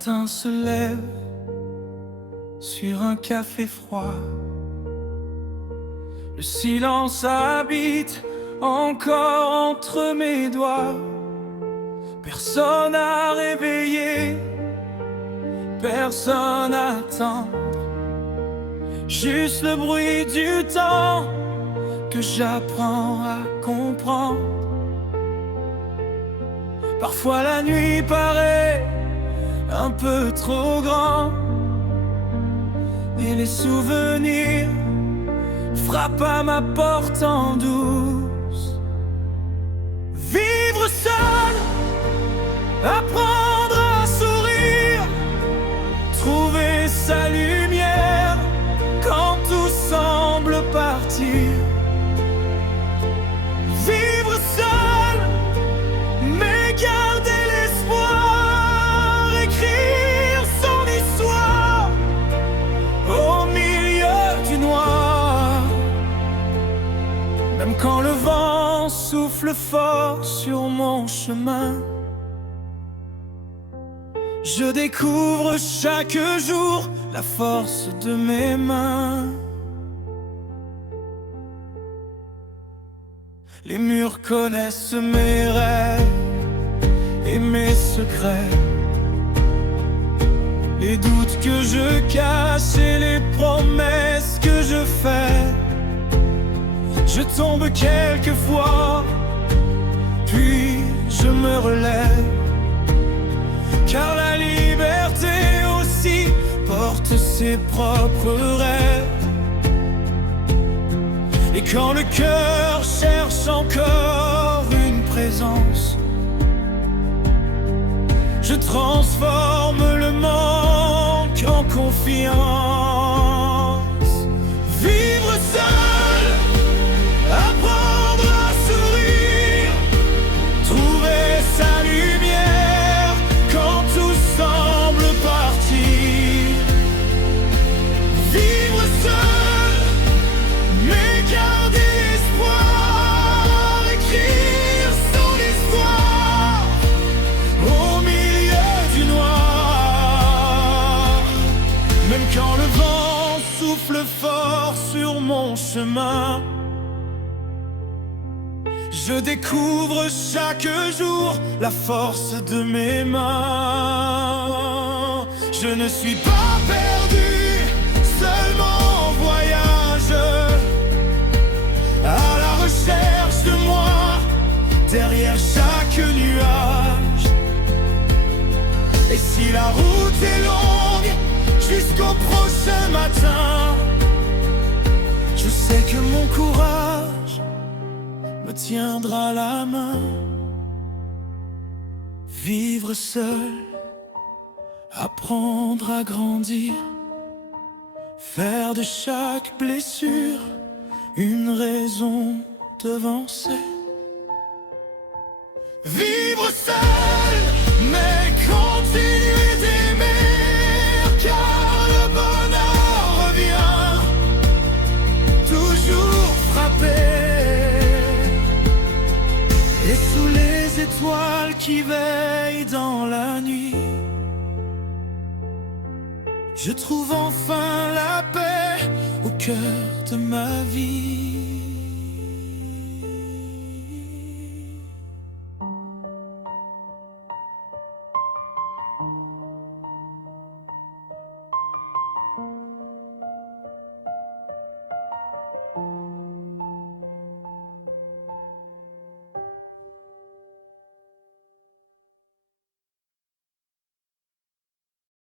matin se lève sur un café froid. Le silence habite encore entre mes doigts. Personne à réveiller, personne à attendre. Juste le bruit du temps que j'apprends à comprendre. Parfois la nuit paraît un peu trop grand et les souvenirs frappent à ma porte en douce. Vivre seul, apprendre à sourire, trouver sa lumière quand tout semble partir. Vivre seul, mais garder l'espoir, écrire son histoire au milieu du noir. Même quand le vent souffle fort sur mon chemin, je découvre chaque jour la force de mes mains. Les murs connaissent mes rêves et mes secrets, les doutes que je cache et les promesses que je fais. Je tombe quelquefois, puis je me relève, car la liberté aussi porte ses propres rêves. Et quand le cœur cherche encore une présence, je transforme le manque en confiance. Vivre seul, apprendre à sourire, trouver sa lumière quand tout semble partir. Vivre seul, mais garder espoir, écrire son histoire au milieu du noir. Même quand le vent souffle fort sur mon chemin, je découvre chaque jour la force de mes mains. Je ne suis pas perdu, seulement en voyage, à la recherche de moi, derrière chaque nuage. Et si la route est longue, jusqu'au prochain matin, je sais que mon courage me tiendra la main. Vivre seul, apprendre à grandir, faire de chaque blessure une raison d'avancer. Vivre seul, mais continuer d'aimer, car le bonheur revient toujours frapper. Et sous les étoiles qui veillent dans la nuit, je trouve enfin la paix au cœur de ma vie.